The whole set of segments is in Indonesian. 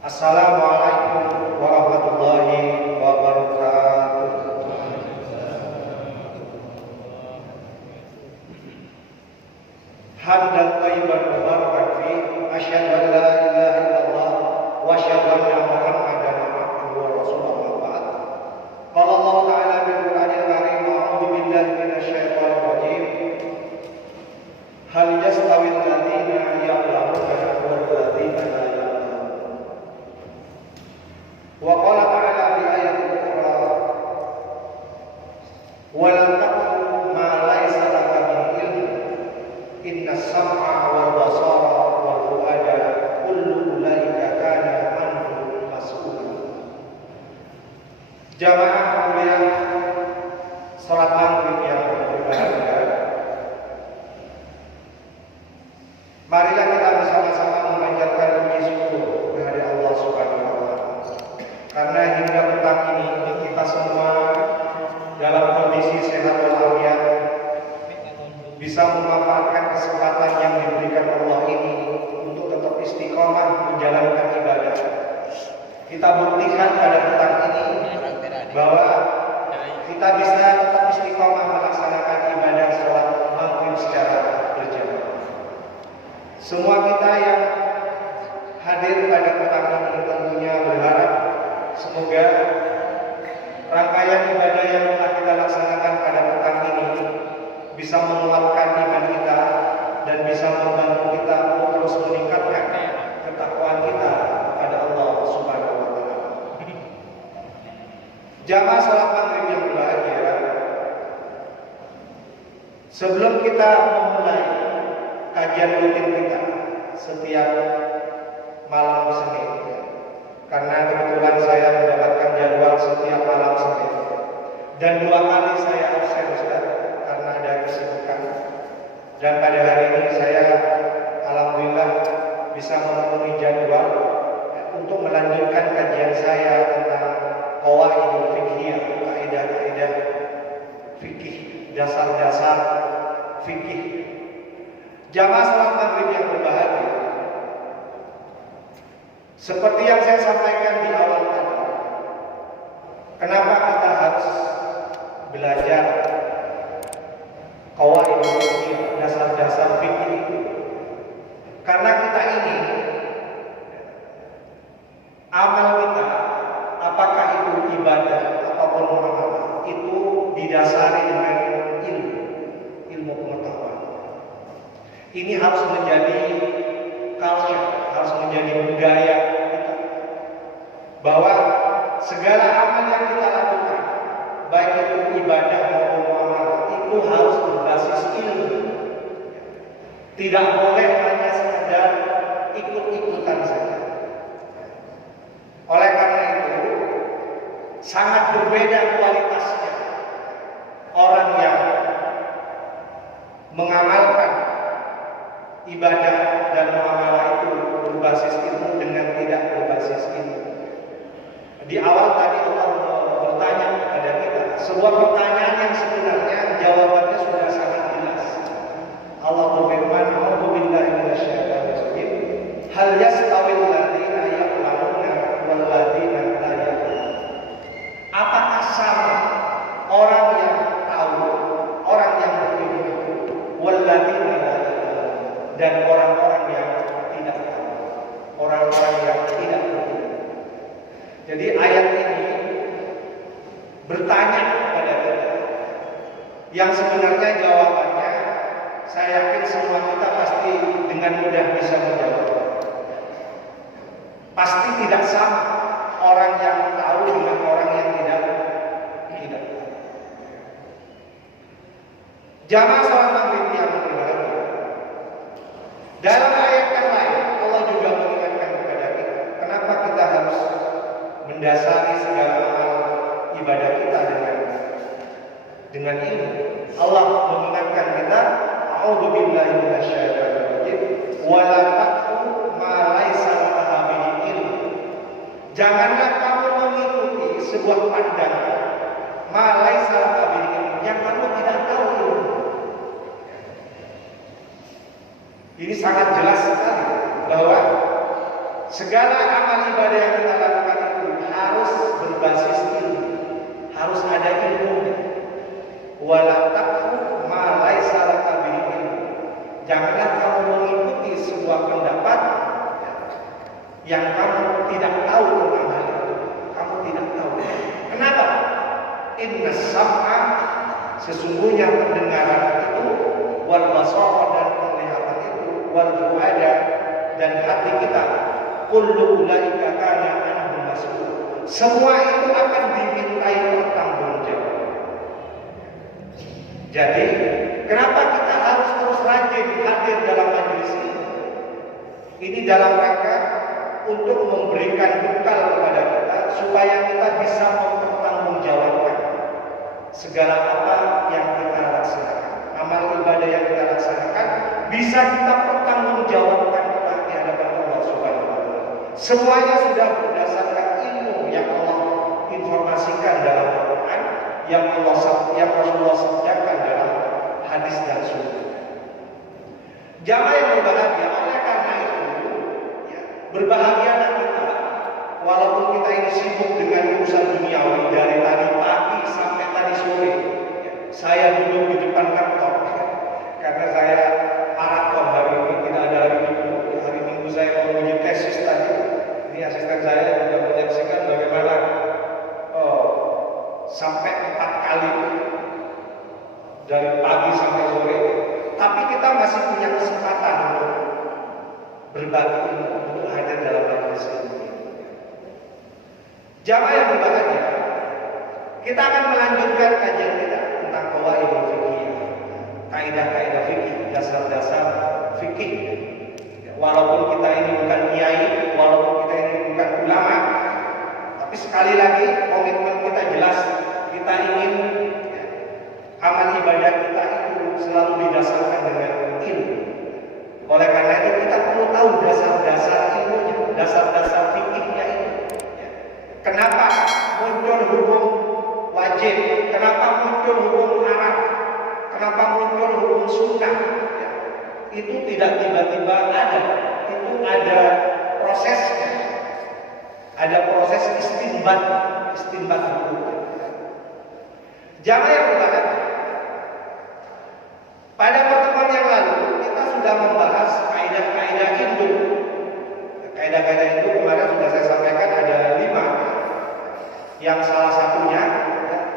Assalamualaikum warahmatullahi wabarakatuh. Hamdan thayyiban mubarakan fi, asyhadu an la ilaha illallah wa asyhadu anna Muhammadan abduhu wa rasuluhu wa ba'd. Qala Allah ta'ala fil Qur'anil Karim, a'udzu billahi minasyaitonir rajim. Hal yastawil ladzina ya'lamuna wal ladzina la ya'lamun. Wa qala ta'ala fi ayatin ukhra, wa la taqfu ma laysa laka bihi ilm, innas sam'a wal basara wal fu'ada kullu ulaika kana anhu mas'ula. Jamaah kuliah salat maghrib yang berbahagia, marilah kita bersama-sama memanjatkan puji syukur kehadirat Allah Subhanahu wa taala. Karena hingga petang ini kita semua dalam kondisi sehat walafiat bisa memanfaatkan kesempatan yang diberikan Allah ini untuk tetap istiqomah menjalankan ibadah. Kita buktikan pada petang ini bahwa kita bisa tetap istiqomah melaksanakan ibadah sholat maghrib secara berjamaah. Semua kita yang hadir pada petang ini tentunya berharap semoga rangkaian ibadah yang telah kita laksanakan pada petang ini bisa menguatkan iman kita dan bisa membantu kita untuk terus meningkatkan ketakwaan kita kepada Allah Subhanahu wa taala. Jamaah salat maghrib yang berbahagia, sebelum kita memulai kajian rutin kita setiap malam Senin, karena kebetulan saya mendapatkan jadwal setiap malam Senin dan 2 kali saya absen Ustaz karena ada kesibukan, dan pada hari ini saya alhamdulillah bisa memenuhi jadwal untuk melanjutkan kajian saya tentang qawaidul fiqhiyah, kaidah-kaidah fikih, dasar-dasar fikih. Jamaah salat maghrib yang berbahagia, seperti yang saya sampaikan di awal tadi, kenapa kita harus belajar qawaidul fiqh, dasar-dasar fikih itu? Karena kita ini amal kita, apakah itu ibadah ataupun muamalah, itu didasari dengan ilmu pengetahuan. Ini harus menjadi culture, harus menjadi budaya kita, bahwa segala amal yang kita lakukan, baik itu ibadah maupun muamalah, itu harus berbasis ilmu. Tidak boleh hanya sekedar ikut-ikutan saja. Oleh karena itu, sangat berbeda kualitasnya orang yang mengamalkan ibadah dan muamalah itu berbasis ilmu dengan tidak berbasis ilmu. Di awal tadi Allah bertanya kepada kita sebuah pertanyaan yang sebenarnya jawabannya sudah sangat jelas. Allah berfirman, "A'udzu billahi minasyaitonir rajim. Hal yastawil ladzina ya'lamuna wal ladzina la ya'lamun." Apakah sama orang yang tahu, orang yang berilmu, wal ladzina la ya'lamun, dan orang-orang yang tidak tahu, orang-orang yang tidak berilmu? Jadi ayat ini bertanya kepada kita, yang sebenarnya jawabannya saya yakin semua kita pasti dengan mudah bisa menjawab. Pasti tidak sama orang yang tahu dengan orang yang tidak. Jamaah salat maghrib yang berbahagia, dalam ayat yang lain Allah juga mengingatkan kepada kita, kenapa kita harus mendasari segala amal ibadah kita dengan ilmu. Allah mengingatkan kita, a'udzu billahi minasyaitonir rajim, wa la taqfu ma laysa laka bihi ilm. Janganlah kamu mengikuti sebuah pandangan ma laysa laka bihi ilm, yang kamu tidak tahu ilmu. Ini sangat jelas sekali bahwa Segala amal ibadah yang kita lakukan itu harus berbasis ilmu, harus ada ilmu. Wala taqfu ma laisa laka bihi ilm. Janganlah kamu mengikuti sebuah pendapat yang kamu tidak tahu tentang hal itu. Kamu tidak tahu. Kenapa? Inna sam'a, sesungguhnya pendengaran itu, wal basara, dan penglihatan itu, wal fuada, dan hati kita, kullu ulaika kana anhu mas'ul. Semua itu akan dimintai pertanggungjawab. Jadi, kenapa kita harus terus rajin hadir dalam majelis ini? Ini dalam rangka untuk memberikan bekal kepada kita supaya kita bisa mempertanggungjawabkan segala apa yang kita laksanakan. Amal ibadah yang kita laksanakan bisa kita pertanggungjawabkan di hadapan Allah Subhanahu wa taala. Semuanya sudah berdasarkan ilmu yang Allah informasikan dalam Al-Qur'an, yang Rasulullah sabdakan dalam hadis dan sunnah. Jamaah yang berbahagia, oleh karena itu berbahagialah kita walaupun kita ini sibuk dengan urusan duniawi dari tadi pagi sampai tadi sore. Saya duduk di depan kantor karena saya maraton hari ini, tidak ada hari Minggu. Hari Minggu saya menguji tesis tadi. Ini asisten saya juga menyaksikan bagaimana sampai 4 kali dari pagi sampai sore. Tapi kita masih punya kesempatan untuk berbagi ilmu, untuk hadir dalam majelis ini. Jamaah yang berbahagia, kita akan melanjutkan kajian kita tentang qawaidul fikih, kaidah-kaidah fikih, dasar-dasar fikih. Walaupun kita ini bukan kiai, walaupun kita ini bukan ulama, tapi sekali lagi komitmen kita jelas, kita ingin amal ibadah kita itu selalu didasarkan dengan ilmu. Oleh karena itu kita perlu tahu dasar-dasar ilmunya, dasar-dasar fikihnya itu. Kenapa muncul hukum wajib? Kenapa muncul hukum haram? Kenapa muncul hukum sunnah? Itu tidak tiba-tiba ada. Itu ada prosesnya. Ada proses istinbat hukum. Jamaah yang berbahagia, pada pertemuan yang lalu kita sudah membahas kaidah-kaidah induk. Kaidah-kaidah induk kemarin sudah saya sampaikan ada 5. Yang salah satunya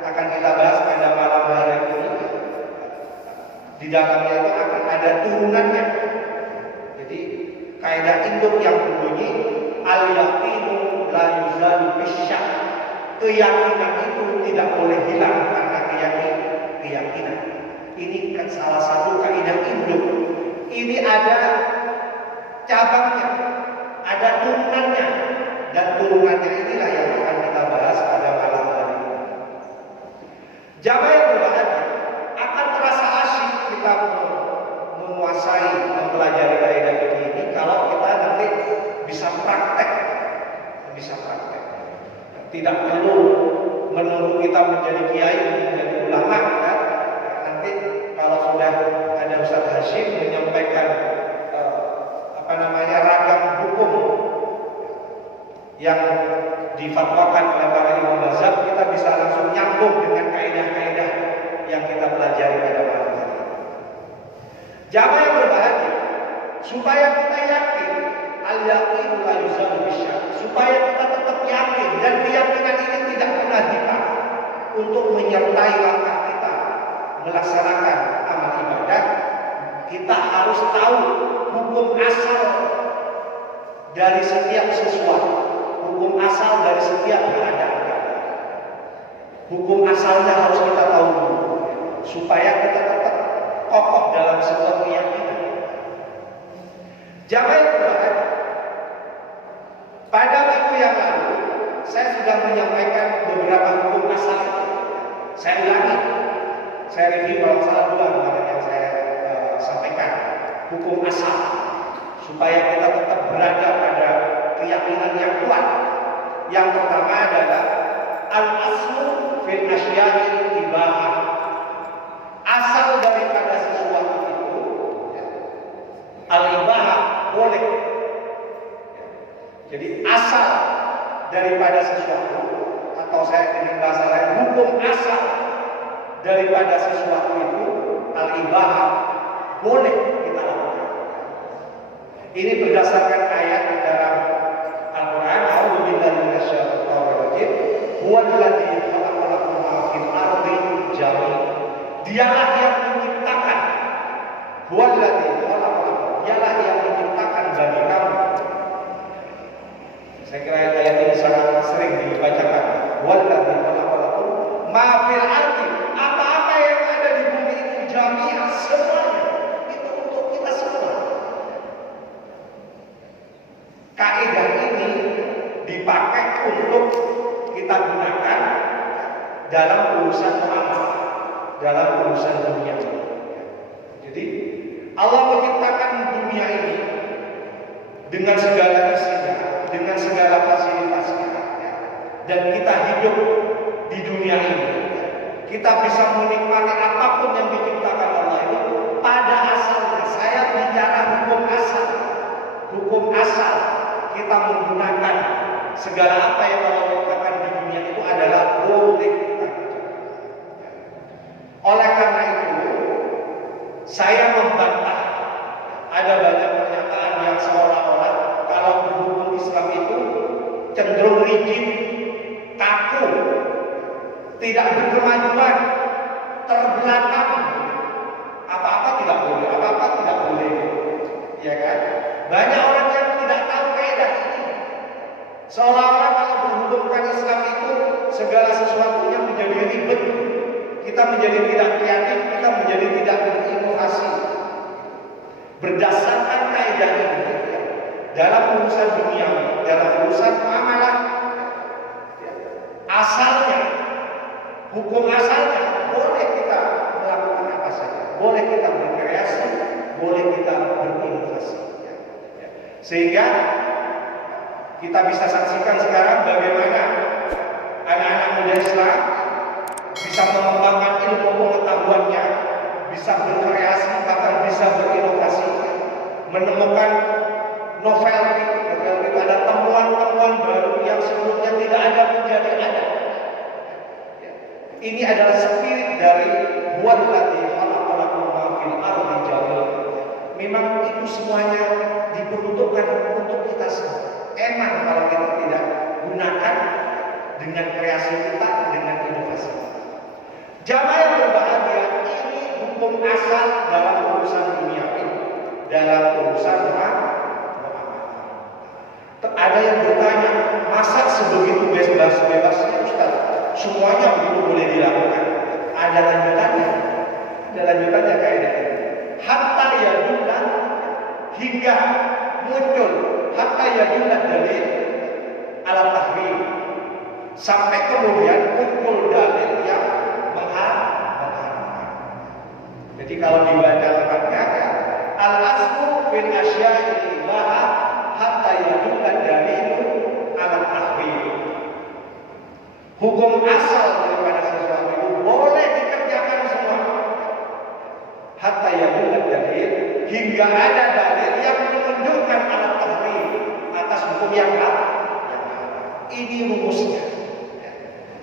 akan kita bahas pada malam hari ini. Di dalamnya itu akan ada turunannya. Jadi kaidah induk yang berbunyi al-yaqinu la yuzalu bisyak. Keyakinan itu tidak boleh hilang karena keyakinan. Ini kan salah satu kaidah induk. Ini ada cabangnya, ada turunannya, dan turunannya inilah yang akan kita bahas pada malam hari ini. Jamaah yang berbahagia, akan terasa asyik kita menguasai, mempelajari kaidah ini kalau kita nanti bisa praktek. Tidak perlu menunggu kita menjadi kiai, menjadi ulama. Nanti kalau sudah ada Ustaz Hashim menyampaikan ragam hukum yang difatwakan oleh para imam mazhab, kita bisa langsung nyambung dengan kaidah-kaidah yang kita pelajari pada malam hari ini. Jamaah yang berbahagia, supaya kita yakin al-yaqinu la yuzalu bisyak, supaya kita tetap yakin dan keyakinan ini tidak pernah hilang untuk menyertai langkah kita melaksanakan amal ibadah. Kita harus tahu hukum asal dari setiap sesuatu, hukum asal dari setiap keadaan. Hukum asalnya harus kita tahu dulu, supaya kita tetap kokoh dalam sebuah keyakinan. Jamaah yang berbahagia, pada minggu yang lalu saya sudah menyampaikan beberapa hukum asal itu. Saya ulangi, saya review kalau salah dua kemarin yang saya sampaikan. Hukum asal, supaya kita tetap berada pada keyakinan yang kuat. Yang pertama adalah al-aslu fil asya'i ibahah. Asal daripada sesuatu itu al-ibahah, boleh. daripada sesuatu, atau saya dengan bahasa lain hukum asal daripada sesuatu itu al-ibahah, boleh kita lakukan. Ini berdasarkan ayat dalam Al-Quran, a'udzubillahi minasyaitonir rajim, huwallazi khalaqalakum ma fil ardi jami'an. Dialah yang menciptakan, huwallazi khalaqalakum, dialah yang menciptakan bagi kamu. Saya kira ayat ini sangat sering dibacakan. Huwallazi khalaqalakum ma fil ardi, apa-apa yang ada di bumi ini jami'an, semuanya itu untuk kita semua. Kaidah ini dipakai untuk kita gunakan dalam urusan muamalah, dalam urusan dunia. Jadi Allah menciptakan dunia ini dengan segala isinya, dengan segala fasilitasnya, dan kita hidup di dunia ini. Kita bisa menikmati apapun yang diciptakan Allah itu pada asalnya. Saya bicara hukum asal. Hukum asal kita menggunakan segala apa yang Allah ciptakan di dunia itu adalah boleh kita kerjakan. Oleh karena itu, saya membantah ada banyak pernyataan yang seolah-olah kalau berhukum Islam itu cenderung rigid, kaku, tidak berkemajuan, terbelakang, apa-apa tidak boleh, apa-apa tidak boleh, ya kan? Banyak orang yang tidak tahu kaidah ini, seolah-olah kalau berhukumkan Islam itu segala sesuatunya menjadi ribet, kita menjadi tidak kreatif, kita menjadi tidak berinovasi. Berdasarkan kaidah ini, dalam urusan dunia, dalam urusan muamalah, asalnya, hukum asalnya boleh kita melakukan apa saja, boleh kita berkreasi, boleh kita berinovasi. Sehingga kita bisa saksikan sekarang bagaimana anak-anak muda Islam bisa mengembangkan ilmu pengetahuannya, bisa berkreasi, bahkan bisa berinovasi, menemukan novel itu ada temuan-temuan baru yang sebelumnya tidak ada menjadi ada. Ini adalah spirit dari huwallazi khalaqalakum ma fil ardi jami'an. Memang itu semuanya diperuntukkan untuk kita semua. Emang kalau kita tidak gunakan dengan kreasi kita, dengan inovasi. Jamaah yang berbahagia, ini hukum asal dalam urusan dunia ini, dalam urusan muamalah. Ada yang bertanya, masa sebegitu bebas-bebasnya Ustaz? Semuanya begitu boleh dilakukan? Ada lanjutannya. Ada lanjutannya kaidah ini. Hatta yadullah, hingga muncul hatta yadullah dalil ala tahrim, sampai kemudian muncul dalil yang mengharamkan. Jadi kalau dibaca lengkapnya, al-aslu fil asya'i ibahah hatta yadullah dalil ala tahrim. Hukum asal daripada sesuatu itu boleh dikerjakan semua. Hatta yadullah dalil, hingga ada dalil yang menunjukkan ala tahrim, atas hukum yang haram. Ini rumusnya.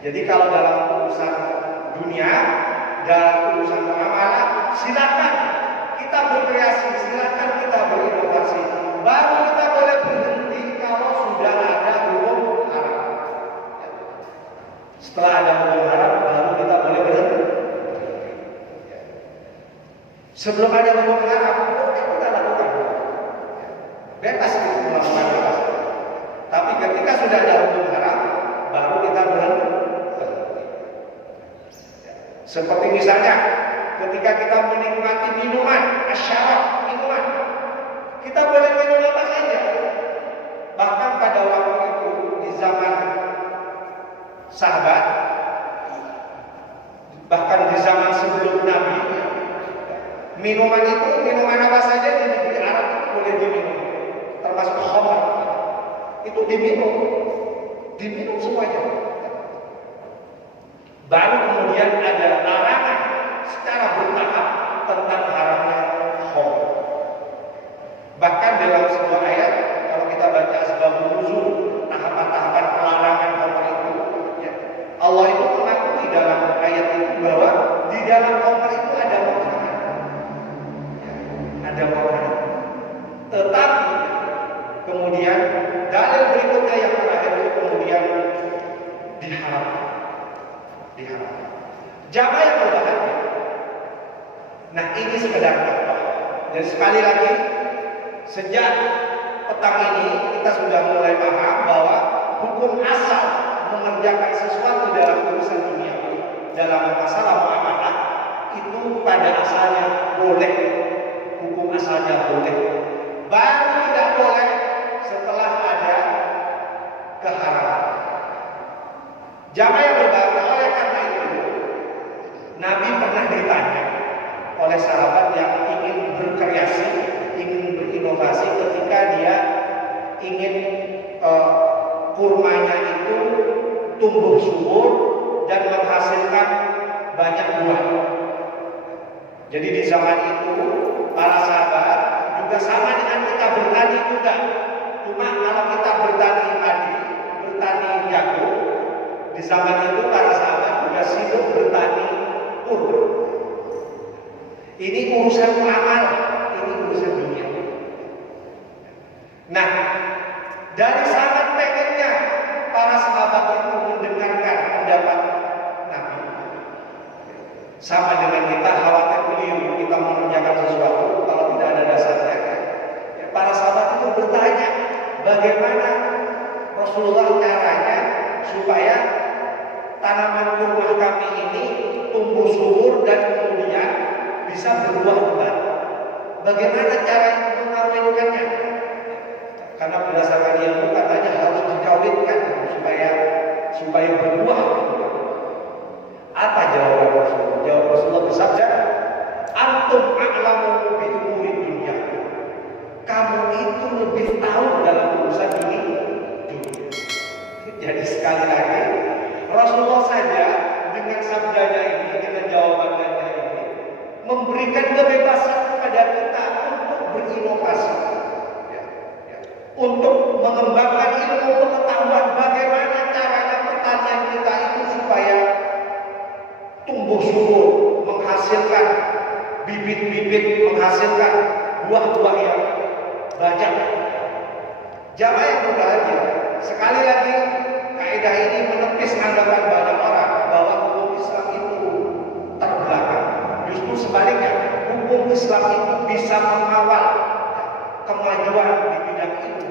Jadi kalau dalam urusan dunia, dalam urusan muamalah, silakan kita berkreasi, silakan kita berinovasi. Baru kita boleh berhenti kalau sudah ada hukum haram. Setelah ada hukum haram, baru kita boleh berhenti. Sebelum ada hukum haram, kita lakukan. Bebas kita melakukan bebas. Tapi ketika sudah ada hukum haram, baru kita berhenti. Seperti misalnya, ketika kita menikmati minuman, asyarab, minuman, kita boleh minum apa saja. Bahkan pada waktu itu di zaman sahabat, bahkan di zaman sebelum Nabi, minuman itu, minuman apa saja di negeri Arab boleh diminum, termasuk khamr. Itu diminum semuanya. Baru kemudian ada larangan secara bertahap tentang haramnya khamr. Bahkan dalam sebuah ayat, kalau kita baca asbabun nuzul, tahapan-tahapan pelarangan ada makna. Tetapi kemudian dalil berikutnya yang terakhir itu kemudian diharam. Jamaah yang berbahagia. Nah ini sekedar contoh. Dan sekali lagi, sejak petang ini kita sudah mulai paham bahwa hukum asal mengerjakan sesuatu dalam urusan dunia, dalam masalah muamalah itu pada asalnya boleh. Hukum asalnya boleh. Baru tidak boleh setelah ada keharaman. Jamaah yang berbahagia, oleh karena itu Nabi pernah ditanya oleh sahabat yang ingin berkreasi, ingin berinovasi ketika dia ingin kurmanya itu tumbuh subur dan menghasilkan banyak buah. Jadi di zaman itu para sahabat juga sama dengan kita bertani juga. Cuma kalau kita bertani padi, bertani jagung, di zaman itu para sahabat juga sibuk bertani kurma. Ini urusan amal, ini urusan dunia. Nah, dari sangat pengennya para sahabat itu mendengarkan pendapat Nabi. Sama dengan kita khawatir keliru, kita mengerjakan sesuatu kalau tidak ada dasarnya. Ya, para sahabat itu bertanya, bagaimana Rasulullah caranya supaya tanaman kurma kami ini tumbuh subur dan kemudian bisa berbuah lebat. Bagaimana cara mengawinkannya? Karena berdasarkan ilmu katanya harus dikawinkan supaya berbuah. Apa jawaban Rasulullah? Jawab Rasulullah bersabda, "Antum a'lamu bi umuri dunya." Kamu itu lebih tahu dalam urusan ini dunia. Jadi sekali lagi Rasulullah saja dengan sabdanya ini, dengan jawabannya ini, memberikan kebebasan kepada kita untuk berinovasi, untuk mengembangkan ilmu pengetahuan bagaimana caranya pertanian kita itu supaya tumbuh subur, menghasilkan bibit-bibit, menghasilkan buah-buah yang banyak. Jamaah yang berbahagia, sekali lagi kaidah ini menepis anggapan banyak orang bahwa hukum Islam itu terbelakang. Justru sebaliknya, hukum Islam itu bisa mengawal kemajuan di bidang ini.